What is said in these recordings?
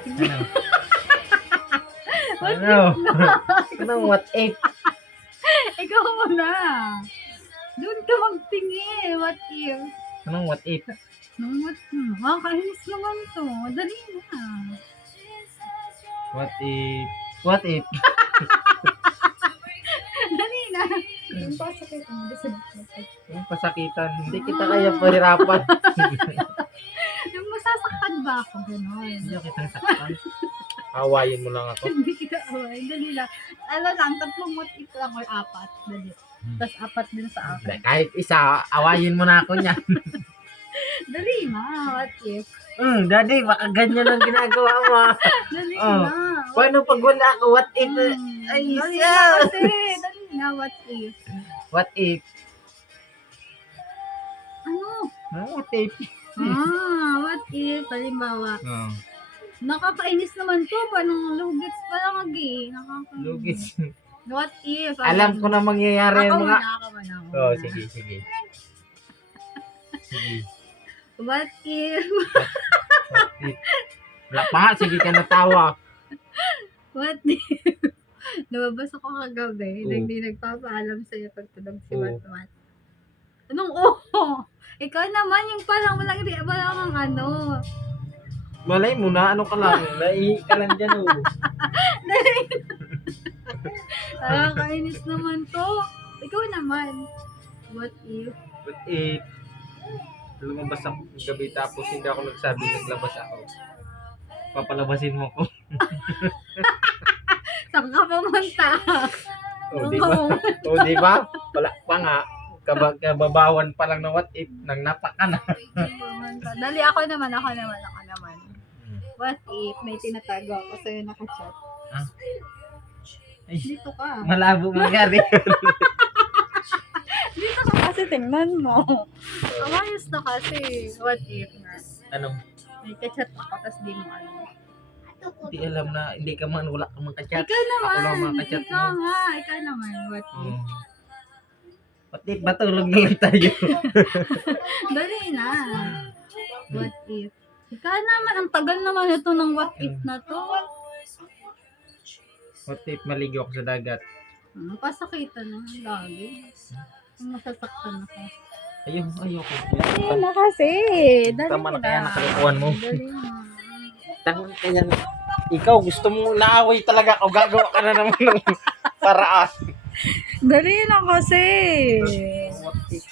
Ano? What Ano? if na? Anong what if? Ikaw muna. Doon ka magtingin. What if? Anong what if? Makakainis naman to. Dali na. What if? What if? Dali na. Yung pasakit mo. Yung pasakitan, hindi kita kaya pahirapan. Yung masasaktan ba ako? Ganon. Hindi ako kitang saktan. Awayin mo lang ako. Hindi kita away. Dali lang. Ano lang, 3 what if lang or 4. Dali. Tapos 4 din sa akin. Kahit isa, awayin mo na ako niya. Dali na. What if? Daddy, baka ganyan ang ginagawa mo. Dali Oh. na. Paano pag wala ako? What if? Ay, Dali siya. na kasi. Dali na. What if? What if? Ano? What if? What if? Halimbawa, Oh, nakakainis naman to. Paano lugits pa lang Nakakainis. lugis. What if? Alam ko na mangyayari Ako yung mga... muna, ako muna. Oh, sige. Sige. What if? What if? Wala pa nga, sige ka natawa. What if? Lumabas ako kagabi. Oo. Hindi nagpapaalam sa'yo pag tulog si Oo. Matmat. Anong Ikaw naman yung parang walang ano. Malay mo na, ano ka lang, naihi ka lang dyan, oh. Nakakainis naman to. Ikaw naman. What if? But lumabas ako ng gabi tapos hindi ako nagsabi, naglabas ako. Papalabasin mo ko. Saan ka pumunta? Oh, di ba? Oh, di ba? Wala pa nga. Kababawan pa lang na what if, nang napaka na. Dali, ako naman. What if may tinatago ako sa'yo nakachat? Ah. Ay, Dito ka. malabo mangyari. Dito ka kasi tingnan mo. Amayos na kasi. What if na? Ano? May kachat ako tapos di mo alam. Hindi alam na, hindi ka man, wala ka man kachat. Ikaw naman. Ako lang makachat Ikaw mo. nga. Ikaw naman. What if? Oh. What if, matulog na lang tayo. Dali na. What if? Ikaw naman. Ang tagal naman ito ng what if na to. What if, maligo ako sa dagat. Pasakitan na. Lagi. Masasaktan ako. Ayoko. Dali na kasi. Dali Tama na na. kaya nakalukuhan mo. Dali na. Tangan kaya, ikaw gusto mo naaway talaga ako, gagawa ka na naman ng paraan. Dali na kasi. What if?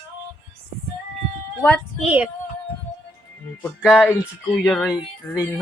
What if? Pagkain si Kuya Ray